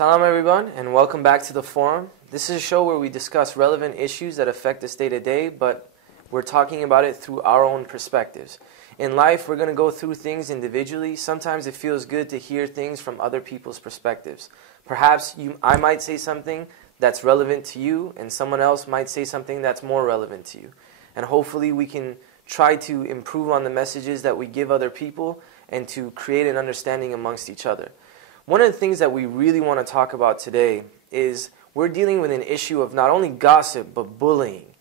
Salam everyone, and welcome back to the forum. This is a show where we discuss relevant issues that affect us day to day, but we're talking about it through our own perspectives. In life, we're going to go through things individually. Sometimes it feels good to hear things from other people's perspectives. Perhaps I might say something that's relevant to you, and someone else might say something that's more relevant to you. And hopefully we can try to improve on the messages that we give other people and to create an understanding amongst each other. One of the things that we really want to talk about today is we're dealing with an issue of not only gossip, but bullying.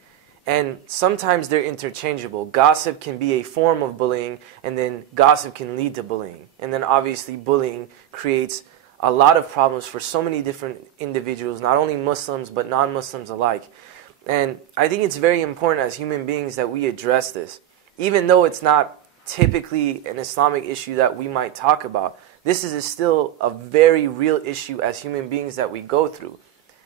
And sometimes they're interchangeable. Gossip can be a form of bullying, and then gossip can lead to bullying. And then obviously bullying creates a lot of problems for so many different individuals, not only Muslims, but non-Muslims alike. And I think it's very important as human beings that we address this. Even though it's not typically an Islamic issue that we might talk about, this is still a very real issue as human beings that we go through.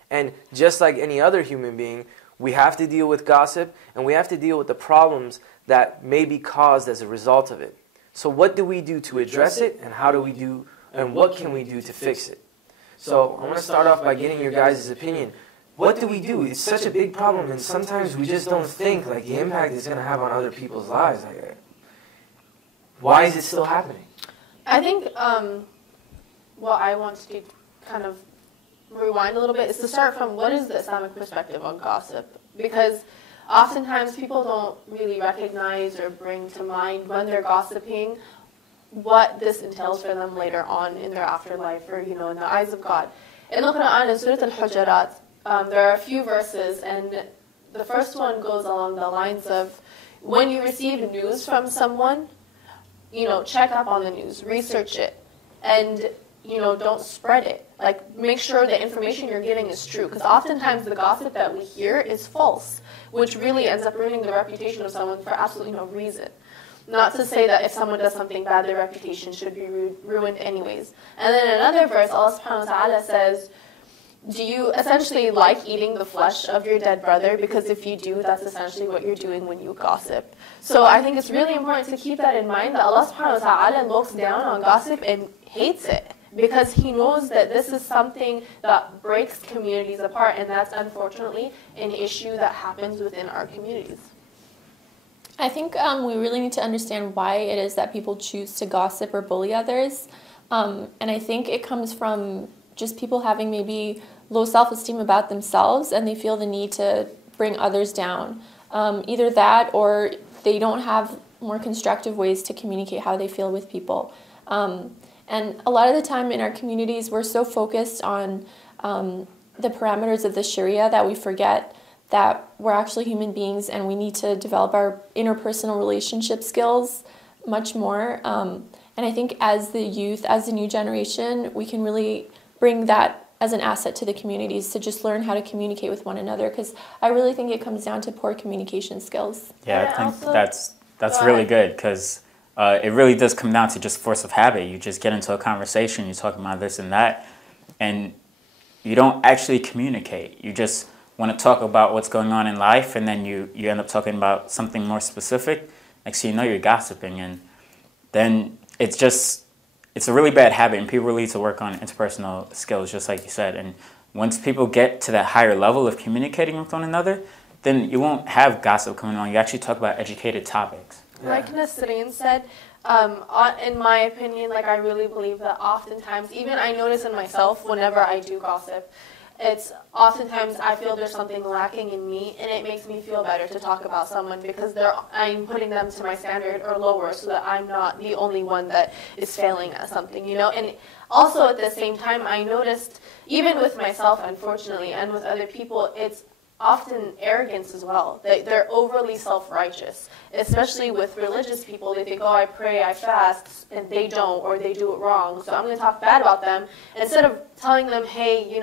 And just like any other human being, we have to deal with gossip, and we have to deal with the problems that may be caused as a result of it. So what do we do to address it, and how do we do, and what can we do to fix it? So I want to start off by getting your guys' opinion. What do we do? It's such a big problem, and sometimes we just don't think like the impact it's going to have on other people's lives. Why is it still happening? I think what I want to kind of rewind a little bit is to start from what is the Islamic perspective on gossip? Because oftentimes people don't really recognize or bring to mind when they're gossiping what this entails for them later on in their afterlife or, in the eyes of God. In the Quran, in Surah Al-Hujurat, there are a few verses, and the first one goes along the lines of, when you receive news from someone, check up on the news, research it, and, don't spread it. Like, make sure the information you're getting is true, because oftentimes the gossip that we hear is false, which really ends up ruining the reputation of someone for absolutely no reason. Not to say that if someone does something bad, their reputation should be ruined anyways. And then in another verse, Allah subhanahu wa ta'ala says, do you essentially like eating the flesh of your dead brother? Because if you do, that's essentially what you're doing when you gossip. So I think it's really important to keep that in mind, that Allah subhanahu wa ta'ala looks down on gossip and hates it, because He knows that this is something that breaks communities apart, and that's unfortunately an issue that happens within our communities. I think we really need to understand why it is that people choose to gossip or bully others. And I think it comes from just people having maybe low self-esteem about themselves, and they feel the need to bring others down. Either that, or they don't have more constructive ways to communicate how they feel with people. And a lot of the time in our communities, we're so focused on the parameters of the Sharia that we forget that we're actually human beings, and we need to develop our interpersonal relationship skills much more. And I think as the youth, as the new generation, we can really bring that as an asset to the communities, to just learn how to communicate with one another, because I really think it comes down to poor communication skills. Yeah, I think that's really good, because it really does come down to just force of habit. You just get into a conversation, you're talking about this and that, and you don't actually communicate. You just want to talk about what's going on in life, and then you end up talking about something more specific. Next thing you know, you're gossiping, and then it's a really bad habit, and people really need to work on interpersonal skills, just like you said. And once people get to that higher level of communicating with one another, then you won't have gossip coming on. You actually talk about educated topics. Yeah. Like Nasreen said, in my opinion, I really believe that oftentimes, even I notice in myself whenever I do gossip, it's oftentimes I feel there's something lacking in me, and it makes me feel better to talk about someone, because I'm putting them to my standard or lower, so that I'm not the only one that is failing at something, And also at the same time, I noticed, even with myself, unfortunately, and with other people, it's often arrogance as well. They're overly self-righteous, especially with religious people. They think, oh, I pray, I fast, and they don't, or they do it wrong, so I'm going to talk bad about them, instead of telling them, hey,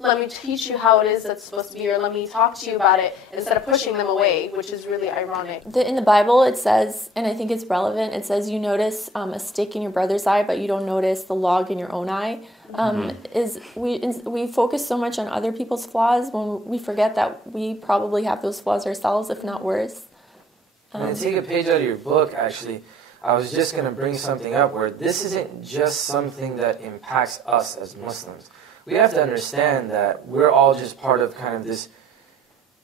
let me teach you how it is that's supposed to be, or let me talk to you about it, instead of pushing them away, which is really ironic. In the Bible it says, and I think it's relevant, it says you notice a stick in your brother's eye, but you don't notice the log in your own eye. We focus so much on other people's flaws when we forget that we probably have those flaws ourselves, if not worse. I'm going to take a page out of your book, actually. I was just going to bring something up where this isn't just something that impacts us as Muslims. We have to understand that we're all just part of kind of this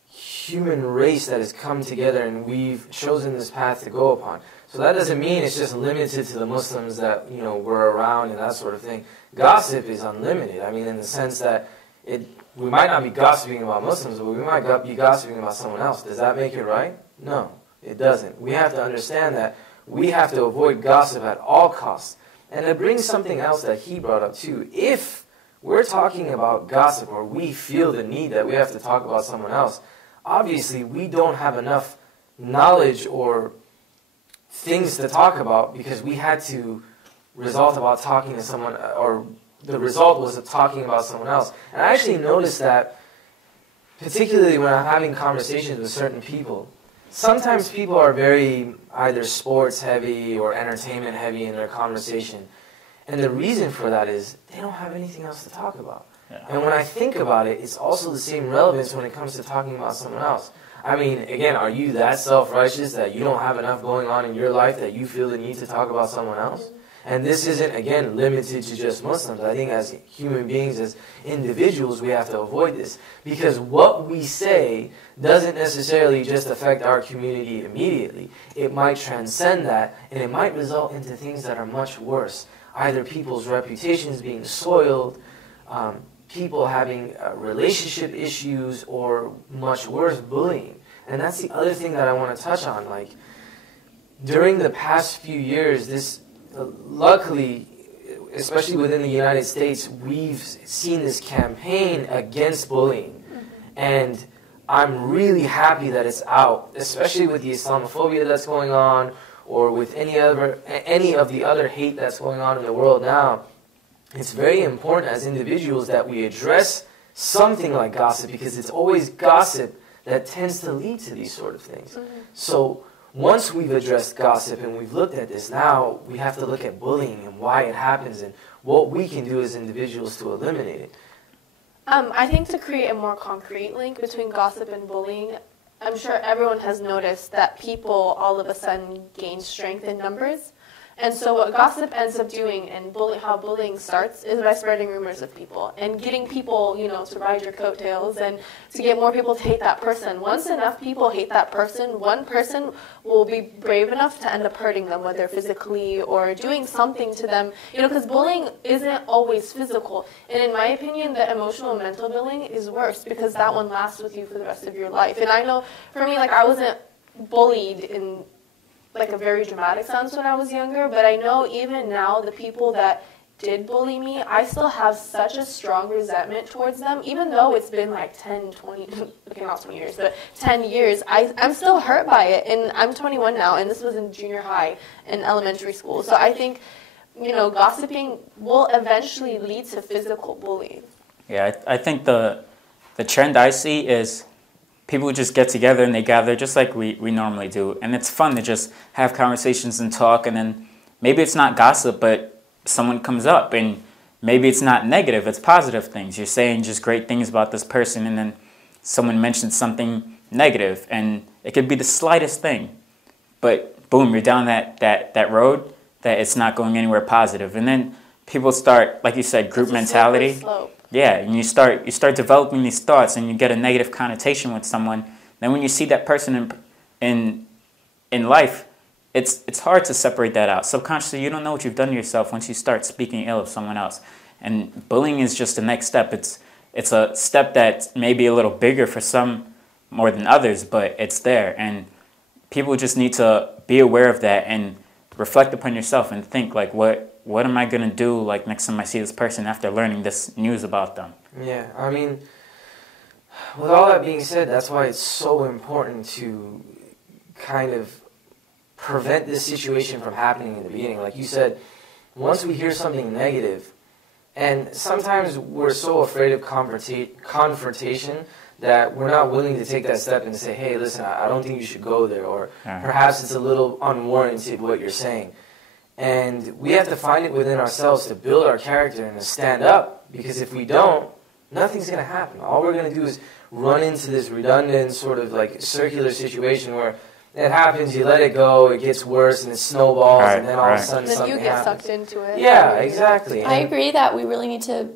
human race that has come together, and we've chosen this path to go upon. So that doesn't mean it's just limited to the Muslims that, you know, were around and that sort of thing. Gossip is unlimited. I mean, in the sense that we might not be gossiping about Muslims, but we might be gossiping about someone else. Does that make it right? No, it doesn't. We have to understand that we have to avoid gossip at all costs. And it brings something else that he brought up too. If we're talking about gossip, or we feel the need that we have to talk about someone else, obviously we don't have enough knowledge or things to talk about, because we had to result about talking to someone, or the result was of talking about someone else. And I actually noticed that, particularly when I'm having conversations with certain people, sometimes people are very either sports heavy or entertainment heavy in their conversation. And the reason for that is they don't have anything else to talk about. Yeah. And when I think about it, it's also the same relevance when it comes to talking about someone else. I mean, again, are you that self-righteous that you don't have enough going on in your life that you feel the need to talk about someone else? And this isn't, again, limited to just Muslims. I think as human beings, as individuals, we have to avoid this. Because what we say doesn't necessarily just affect our community immediately. It might transcend that, and it might result into things that are much worse. Either people's reputations being soiled, people having relationship issues, or much worse, bullying. And that's the other thing that I want to touch on. Like, during the past few years, luckily, especially within the United States, we've seen this campaign against bullying. And I'm really happy that it's out, especially with the Islamophobia that's going on, or with any of the other hate that's going on in the world now. It's very important as individuals that we address something like gossip, because it's always gossip that tends to lead to these sort of things. So once we've addressed gossip and we've looked at this, now we have to look at bullying and why it happens and what we can do as individuals to eliminate it. I think to create a more concrete link between gossip and bullying, I'm sure everyone has noticed that people all of a sudden gain strength in numbers. And so what gossip ends up doing, and how bullying starts, is by spreading rumors of people and getting people, to ride your coattails and to get more people to hate that person. Once enough people hate that person, one person will be brave enough to end up hurting them, whether physically or doing something to them. Because bullying isn't always physical. And in my opinion, the emotional and mental bullying is worse, because that one lasts with you for the rest of your life. And I know, for me, I wasn't bullied in a very dramatic sense when I was younger, but I know even now the people that did bully me, I still have such a strong resentment towards them, even though it's been 10, 20, okay, not 20 years, but 10 years, I'm still hurt by it, and I'm 21 now, and this was in junior high and elementary school, so I think, gossiping will eventually lead to physical bullying. Yeah, I think the trend I see is people just get together and they gather just like we normally do. And it's fun to just have conversations and talk. And then maybe it's not gossip, but someone comes up. And maybe it's not negative, it's positive things. You're saying just great things about this person, and then someone mentions something negative. And it could be the slightest thing. But boom, you're down that road that it's not going anywhere positive. And then people start, like you said, group mentality. Yeah, and you start developing these thoughts, and you get a negative connotation with someone. Then when you see that person in life, it's hard to separate that out. Subconsciously, you don't know what you've done to yourself once you start speaking ill of someone else. And bullying is just the next step. It's a step that's maybe a little bigger for some more than others, but it's there. And people just need to be aware of that and reflect upon yourself and think, what am I going to do next time I see this person after learning this news about them? Yeah, I mean, with all that being said, that's why it's so important to kind of prevent this situation from happening in the beginning. Like you said, once we hear something negative, and sometimes we're so afraid of confrontation that we're not willing to take that step and say, hey, listen, I don't think you should go there, or perhaps it's a little unwarranted what you're saying. And we have to find it within ourselves to build our character and to stand up, because if we don't, nothing's going to happen. All we're going to do is run into this redundant sort of circular situation where it happens, you let it go, it gets worse, and it snowballs, and then all of a sudden then something you get happens. sucked into it. Yeah, exactly. I agree that we really need to,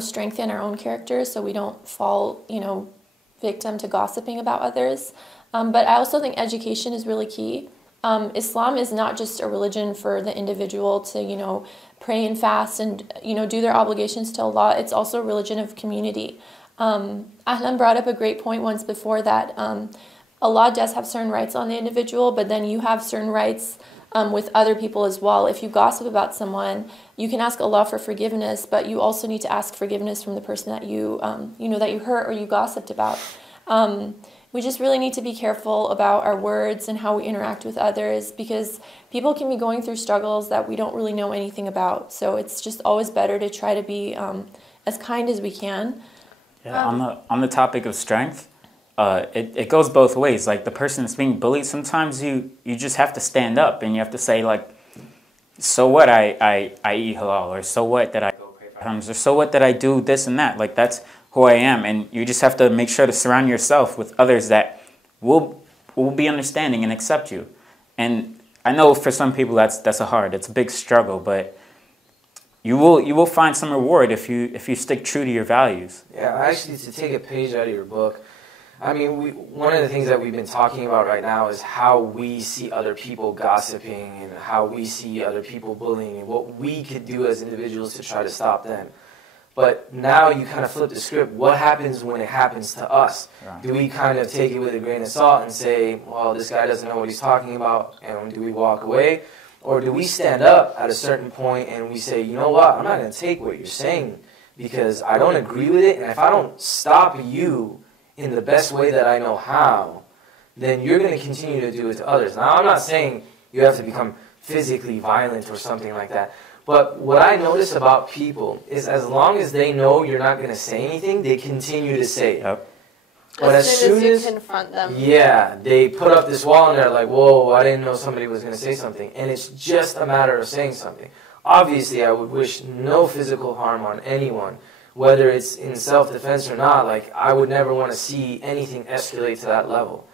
strengthen our own characters so we don't fall, victim to gossiping about others. But I also think education is really key. Islam is not just a religion for the individual to, pray and fast and, do their obligations to Allah. It's also a religion of community. Ahlan brought up a great point once before that Allah does have certain rights on the individual, but then you have certain rights with other people as well. If you gossip about someone, you can ask Allah for forgiveness, but you also need to ask forgiveness from the person that you, that you hurt or you gossiped about. We just really need to be careful about our words and how we interact with others, because people can be going through struggles that we don't really know anything about. So it's just always better to try to be as kind as we can. Yeah, on the topic of strength, it goes both ways. Like the person that's being bullied, sometimes you just have to stand up and you have to say, like, so what I eat halal, or so what that I go pray for Hams, or so what that I do this and that. Like, that's who I am. And you just have to make sure to surround yourself with others that will be understanding and accept you. And I know for some people it's a big struggle, but you will find some reward if you stick true to your values. Yeah, actually, to take a page out of your book, I mean, one of the things that we've been talking about right now is how we see other people gossiping and how we see other people bullying and what we could do as individuals to try to stop them. But now you kind of flip the script. What happens when it happens to us? Right. Do we kind of take it with a grain of salt and say, well, this guy doesn't know what he's talking about, and do we walk away? Or do we stand up at a certain point and we say, you know what, I'm not going to take what you're saying because I don't agree with it, and if I don't stop you in the best way that I know how, then you're going to continue to do it to others. Now, I'm not saying you have to become physically violent or something like that, but what I notice about people is as long as they know you're not going to say anything, they continue to say it. Yep. But as soon as you confront them, yeah, they put up this wall and they're like, whoa, I didn't know somebody was going to say something. And it's just a matter of saying something. Obviously, I would wish no physical harm on anyone, whether it's in self-defense or not. Like, I would never want to see anything escalate to that level.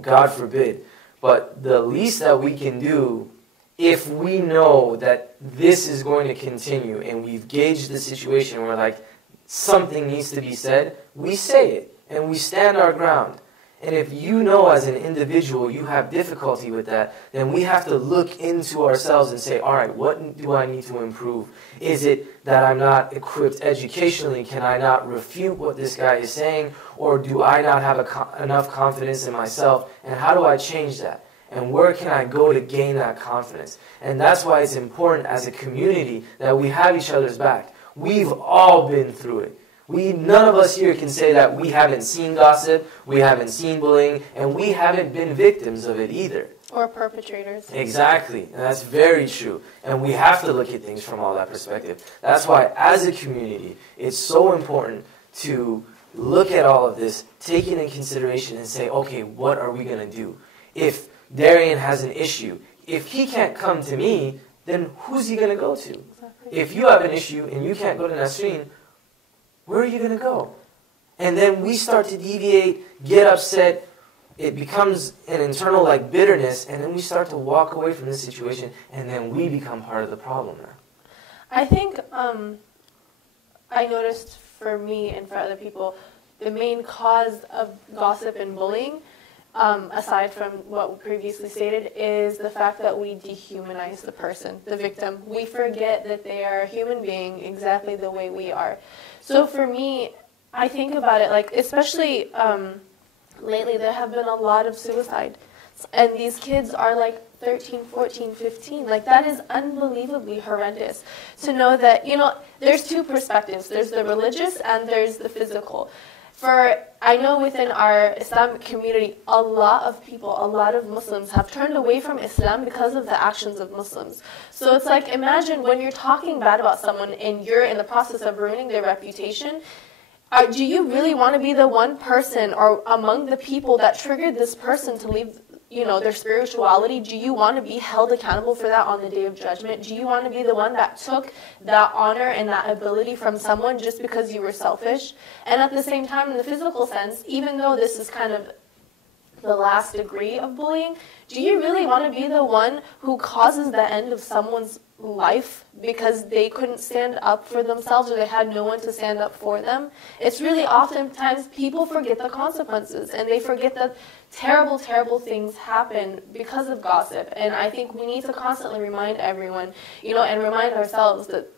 God forbid. But the least that we can do, if we know that this is going to continue and we've gauged the situation where, like, something needs to be said, we say it. And we stand our ground. And if you know as an individual you have difficulty with that, then we have to look into ourselves and say, all right, what do I need to improve? Is it that I'm not equipped educationally? Can I not refute what this guy is saying? Or do I not have enough confidence in myself? And how do I change that? And where can I go to gain that confidence? And that's why it's important as a community that we have each other's back. We've all been through it. None of us here can say that we haven't seen gossip, we haven't seen bullying, and we haven't been victims of it either. Or perpetrators. Exactly, and that's very true. And we have to look at things from all that perspective. That's why, as a community, it's so important to look at all of this, take it in consideration, and say, okay, what are we going to do? If Darian has an issue, if he can't come to me, then who's he going to go to? Exactly. If you have an issue and you can't go to Nasreen, where are you going to go? And then we start to deviate, get upset. It becomes an internal bitterness, and then we start to walk away from this situation, and then we become part of the problem now. I think I noticed for me and for other people, the main cause of gossip and bullying, aside from what we previously stated, is the fact that we dehumanize the person, the victim. We forget that they are a human being exactly the way we are. So for me, I think about it, especially lately there have been a lot of suicide. And these kids are 13, 14, 15. That is unbelievably horrendous to know that, there's two perspectives. There's the religious and there's the physical. I know within our Islamic community, a lot of people, a lot of Muslims have turned away from Islam because of the actions of Muslims. So it's imagine when you're talking bad about someone and you're in the process of ruining their reputation, do you really want to be the one person or among the people that triggered this person to leave their spirituality? Do you want to be held accountable for that on the Day of Judgment? Do you want to be the one that took that honor and that ability from someone just because you were selfish? And at the same time, in the physical sense, even though this is kind of the last degree of bullying, do you really want to be the one who causes the end of someone's life because they couldn't stand up for themselves or they had no one to stand up for them? It's really oftentimes people forget the consequences and they forget that terrible, terrible things happen because of gossip. And I think we need to constantly remind everyone, and remind ourselves that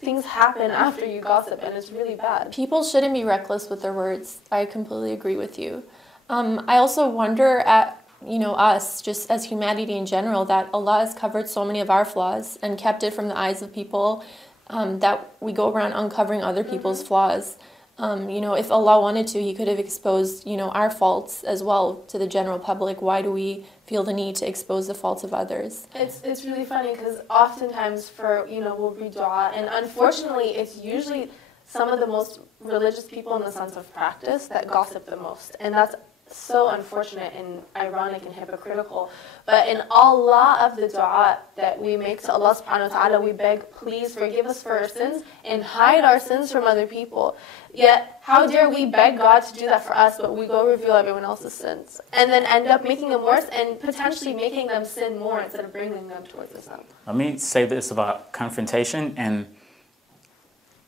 things happen after you gossip and it's really bad. People shouldn't be reckless with their words. I completely agree with you. I also wonder at, us, just as humanity in general, that Allah has covered so many of our flaws and kept it from the eyes of people, that we go around uncovering other people's flaws. If Allah wanted to, He could have exposed, our faults as well to the general public. Why do we feel the need to expose the faults of others? It's really funny because oftentimes we'll read dua, and unfortunately it's usually some of the most religious people in the sense of practice that gossip the most. And that's so unfortunate and ironic and hypocritical. But in all of the dua that we make to Allah subhanahu wa ta'ala, we beg, please forgive us for our sins and hide our sins from other people. Yet, how dare we beg God to do that for us, but we go reveal everyone else's sins and then end up making them worse and potentially making them sin more instead of bringing them towards Islam. Let me say this about confrontation, and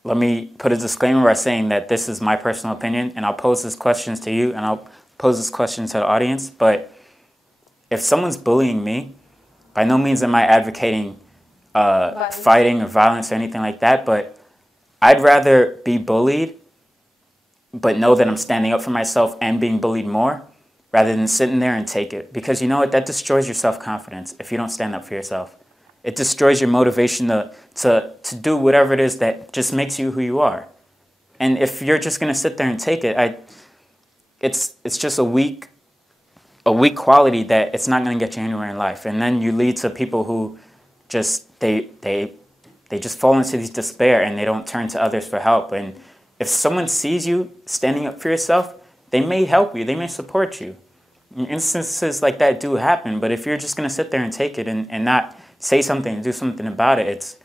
let me put a disclaimer by saying that this is my personal opinion, and I'll pose these questions to you, and I'll pose this question to the audience. But if someone's bullying me, by no means am I advocating fighting or violence or anything like that, but I'd rather be bullied but know that I'm standing up for myself and being bullied more rather than sitting there and take it. Because you know what? That destroys your self-confidence if you don't stand up for yourself. It destroys your motivation to do whatever it is that just makes you who you are. And if you're just going to sit there and take it, it's just a weak quality that it's not going to get you anywhere in life. And then you lead to people who just, they just fall into these despair and they don't turn to others for help. And if someone sees you standing up for yourself, they may help you, they may support you. Instances like that do happen, but if you're just going to sit there and take it and not say something and do something about it,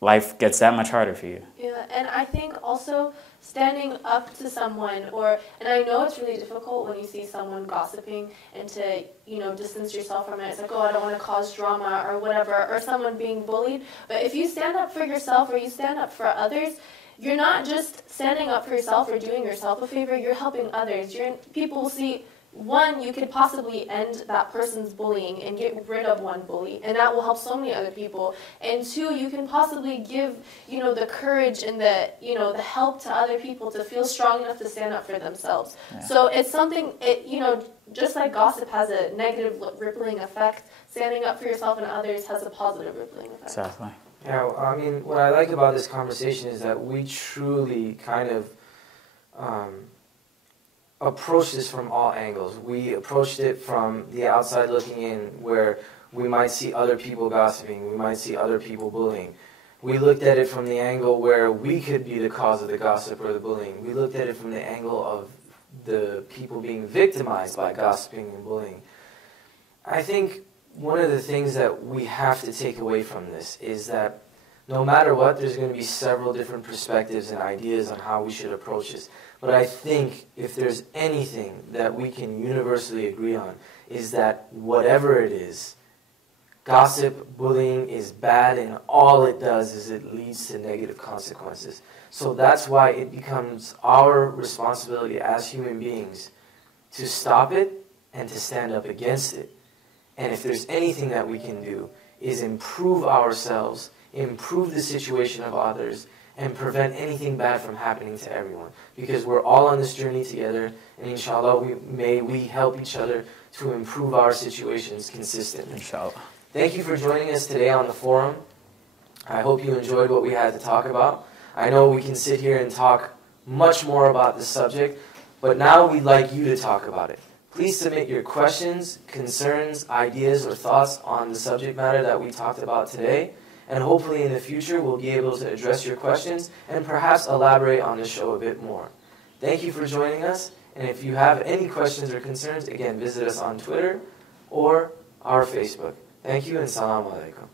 life gets that much harder for you. Yeah, and I think also standing up to someone, and I know it's really difficult when you see someone gossiping and to, distance yourself from it. It's like, oh, I don't want to cause drama or whatever, or someone being bullied. But if you stand up for yourself or you stand up for others, you're not just standing up for yourself or doing yourself a favor, you're helping others. People will see, one, you could possibly end that person's bullying and get rid of one bully, and that will help so many other people. And two, you can possibly give, the courage and the help to other people to feel strong enough to stand up for themselves. Yeah. So it's something, just like gossip has a negative rippling effect, standing up for yourself and others has a positive rippling effect. Exactly. Yeah, I mean, what I like about this conversation is that we truly kind of approach this from all angles. We approached it from the outside looking in, where we might see other people gossiping, we might see other people bullying. We looked at it from the angle where we could be the cause of the gossip or the bullying. We looked at it from the angle of the people being victimized by gossiping and bullying. I think one of the things that we have to take away from this is that no matter what, there's going to be several different perspectives and ideas on how we should approach this. But I think if there's anything that we can universally agree on is that whatever it is, gossip, bullying is bad, and all it does is it leads to negative consequences. So that's why it becomes our responsibility as human beings to stop it and to stand up against it. And if there's anything that we can do, is improve ourselves, improve the situation of others, and prevent anything bad from happening to everyone. Because we're all on this journey together, and inshallah, we help each other to improve our situations consistently. Inshallah. Thank you for joining us today on the forum. I hope you enjoyed what we had to talk about. I know we can sit here and talk much more about this subject, but now we'd like you to talk about it. Please submit your questions, concerns, ideas, or thoughts on the subject matter that we talked about today. And hopefully in the future we'll be able to address your questions and perhaps elaborate on the show a bit more. Thank you for joining us. And if you have any questions or concerns, again, visit us on Twitter or our Facebook. Thank you and Assalamu alaikum.